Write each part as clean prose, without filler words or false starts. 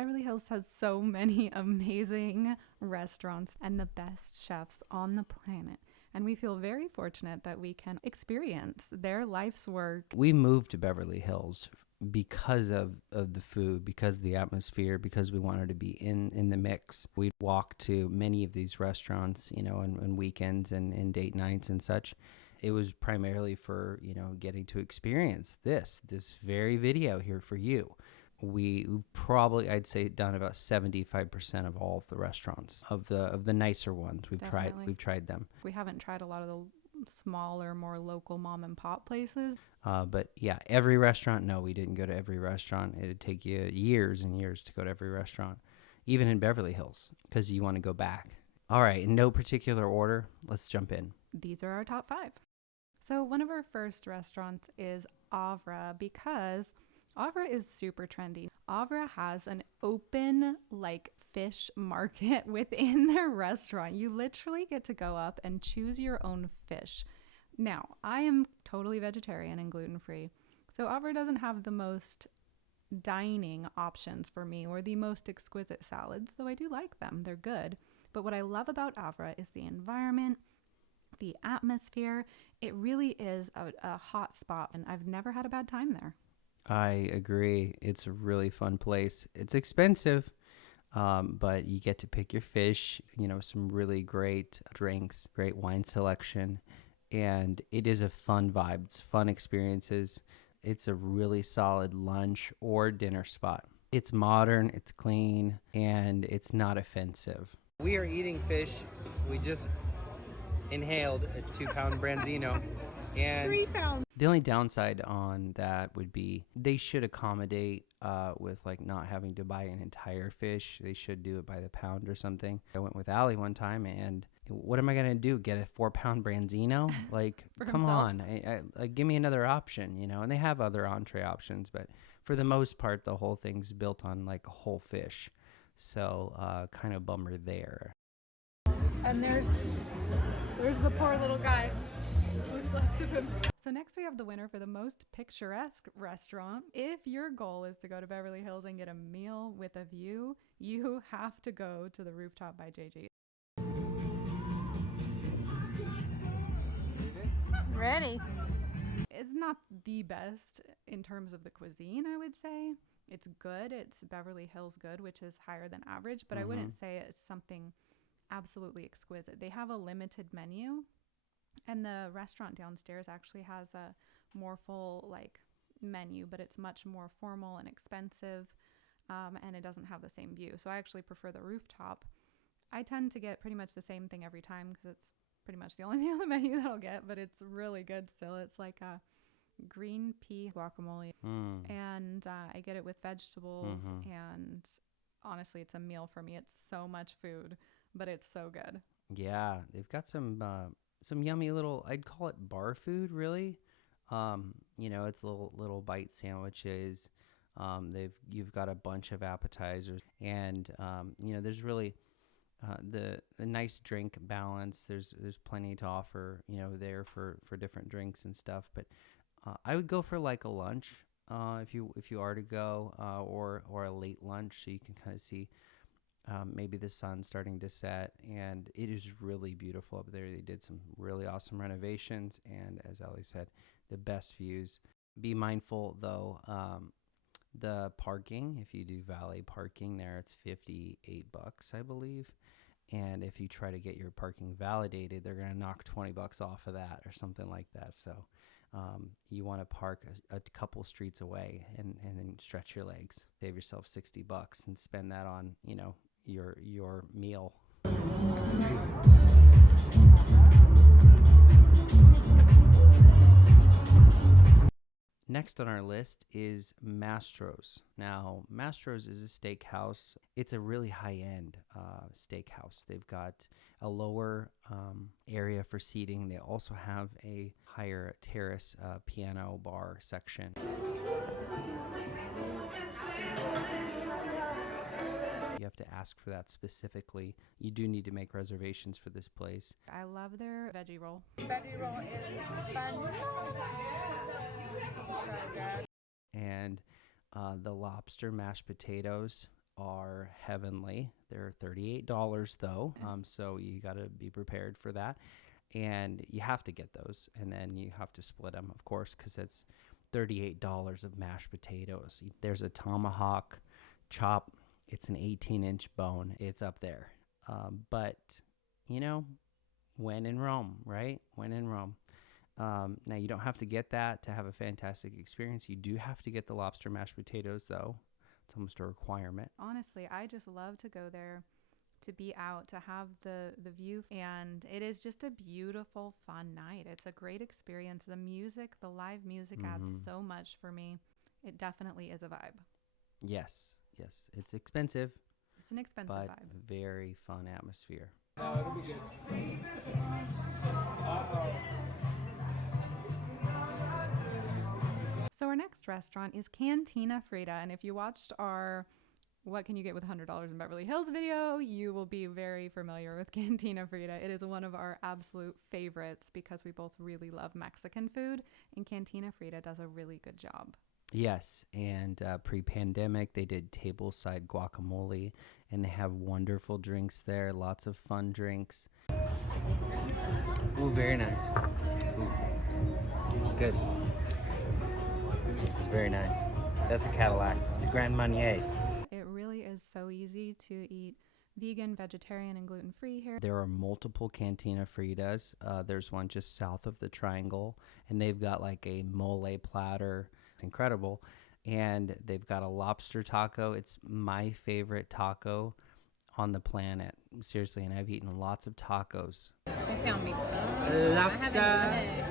Beverly Hills has so many amazing restaurants and the best chefs on the planet. And we feel very fortunate that we can experience their life's work. We moved to Beverly Hills because of the food, because of the atmosphere, because we wanted to be in the mix. We'd walk to many of these restaurants, you know, on weekends and date nights and such. It was primarily for, you know, getting to experience this very video here for you. We probably, I'd say, done about 75% of all of the restaurants of the nicer ones. We've tried them. We haven't tried a lot of the smaller, more local mom and pop places. But yeah, every restaurant, no, we didn't go to every restaurant. It'd take you years and years to go to every restaurant, even in Beverly Hills, because you want to go back. All right, in no particular order, let's jump in. These are our top 5. So one of our first restaurants is Avra, because Avra is super trendy. Avra has an open, like, fish market within their restaurant. You literally get to go up and choose your own fish. Now, I am totally vegetarian and gluten-free, so Avra doesn't have the most dining options for me or the most exquisite salads, though I do like them. They're good. But what I love about Avra is the environment, the atmosphere. It really is a hot spot, and I've never had a bad time there. I agree. It's a really fun place. It's expensive, but you get to pick your fish, you know, some really great drinks, great wine selection, and it is a fun vibe. It's fun experiences. It's a really solid lunch or dinner spot. It's modern, it's clean, and it's not offensive. We are eating fish. We just inhaled a 2-pound branzino. And 3 pounds. The only downside on that would be they should accommodate with like not having to buy an entire fish. They should do it by the pound or something. I went with Allie one time, and what am I gonna do? Get a 4-pound branzino? Like, come on, give me another option, you know. And they have other entree options, but for the most part, the whole thing's built on like a whole fish. So kind of bummer there. And there's the poor little guy. What's left of him. So next we have the winner for the most picturesque restaurant. If your goal is to go to Beverly Hills and get a meal with a view, you have to go to the Rooftop by JG. Ready. It's not the best in terms of the cuisine, I would say. It's good. It's Beverly Hills good, which is higher than average, but I wouldn't say it's something absolutely exquisite. They have a limited menu, and the restaurant downstairs actually has a more full like menu, but it's much more formal and expensive, and it doesn't have the same view. So I actually prefer the Rooftop. I tend to get pretty much the same thing every time because it's pretty much the only thing on the menu that I'll get, but it's really good still. It's like a green pea guacamole, and I get it with vegetables, and honestly, it's a meal for me. It's so much food, but it's so good. Yeah, they've got some yummy little, I'd call it bar food, really. You know, it's little bite sandwiches. You've got a bunch of appetizers, and you know, there's really the nice drink balance. There's plenty to offer, you know, there for different drinks and stuff. But I would go for like a lunch if you are to go, or a late lunch, so you can kind of see maybe the sun starting to set. And it is really beautiful up there. They did some really awesome renovations, and as Ellie said, the best views. Be mindful though, the parking, if you do valet parking there, it's $58, I believe. And if you try to get your parking validated, they're going to knock $20 off of that or something like that. So you want to park a couple streets away and then stretch your legs, save yourself $60 and spend that on, you know, your meal. Next on our list is Mastros. Now, Mastros is a steakhouse. It's a really high-end steakhouse. They've got a lower area for seating. They also have a higher terrace piano bar section. You have to ask for that specifically. You do need to make reservations for this place. I love their veggie roll. Veggie roll is fun. And the lobster mashed potatoes are heavenly. They're $38 though, so you got to be prepared for that. And you have to get those, and then you have to split them, of course, because it's $38 of mashed potatoes. There's a tomahawk chop. It's an 18-inch bone. It's up there. But, when in Rome, right? When in Rome. Now, you don't have to get that to have a fantastic experience. You do have to get the lobster mashed potatoes, though. It's almost a requirement. Honestly, I just love to go there, to be out, to have the view, and it is just a beautiful, fun night. It's a great experience. The music, the live music adds so much for me. It definitely is a vibe. Yes. It's expensive. It's an expensive but vibe. Very fun atmosphere. Oh, it'll be good. So our next restaurant is Cantina Frida, and if you watched our What Can You Get with $100 in Beverly Hills video, you will be very familiar with Cantina Frida. It is one of our absolute favorites because we both really love Mexican food, and Cantina Frida does a really good job. Yes, and pre-pandemic, they did tableside guacamole, and they have wonderful drinks there, lots of fun drinks. Ooh, very nice. Ooh. It's good. It's very nice. That's a Cadillac, the Grand Marnier. It really is so easy to eat vegan, vegetarian, and gluten-free here. There are multiple Cantina Fridas. There's one just south of the Triangle, and they've got like a mole platter. It's incredible. And they've got a lobster taco. It's my favorite taco on the planet. Seriously, and I've eaten lots of tacos. Lobster.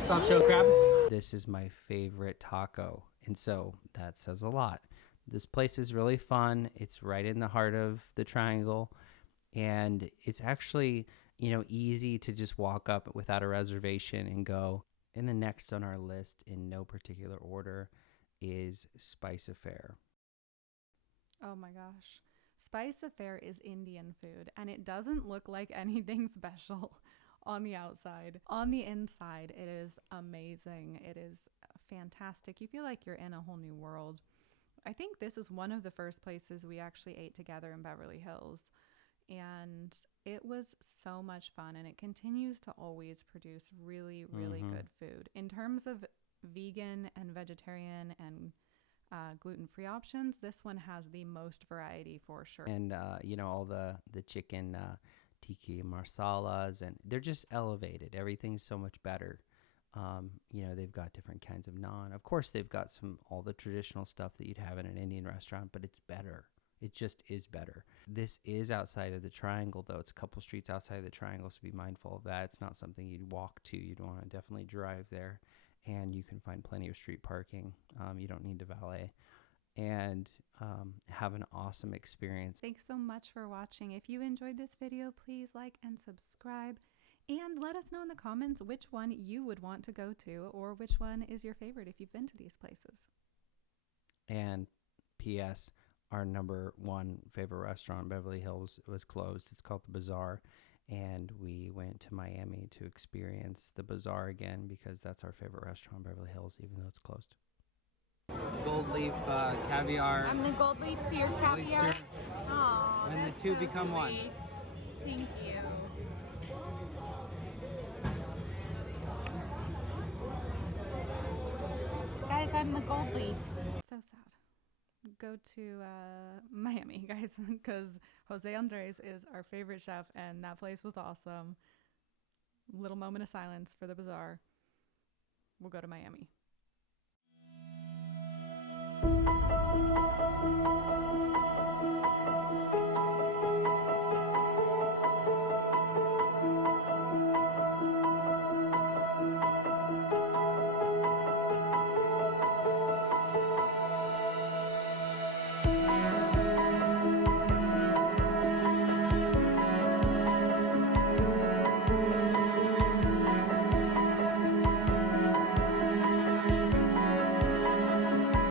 Soft shell crab. This is my favorite taco. And so that says a lot. This place is really fun. It's right in the heart of the Triangle. And it's actually, easy to just walk up without a reservation and go. And the next on our list, in no particular order, is Spice Affair. Oh my gosh. Spice Affair is Indian food, and it doesn't look like anything special on the outside. On the inside, it is amazing. It is fantastic. You feel like you're in a whole new world. I think this is one of the first places we actually ate together in Beverly Hills, and it was so much fun, and it continues to always produce really, really good food. In terms of vegan and vegetarian and gluten-free options, this one has the most variety for sure. And, all the chicken tikka marsalas, and they're just elevated. Everything's so much better. They've got different kinds of naan. Of course, they've got all the traditional stuff that you'd have in an Indian restaurant, but it's better. It just is better. This is outside of the Triangle, though. It's a couple streets outside of the Triangle, so be mindful of that. It's not something you'd walk to. You'd want to definitely drive there, and you can find plenty of street parking. You don't need to valet, and have an awesome experience. Thanks so much for watching. If you enjoyed this video, please like and subscribe. And let us know in the comments which one you would want to go to, or which one is your favorite if you've been to these places. And P.S., our number one favorite restaurant in Beverly Hills was closed. It's called The Bazaar. And we went to Miami to experience The Bazaar again because that's our favorite restaurant in Beverly Hills, even though it's closed. Gold leaf caviar. I'm the gold leaf to your caviar. Oyster. Aww, And the that's two so become one. sweet. Thank you. Guys, I'm the gold leaf. So sad. Go to Miami, guys, because Jose Andres is our favorite chef, and that place was awesome. Little moment of silence for The Bazaar. We'll go to Miami.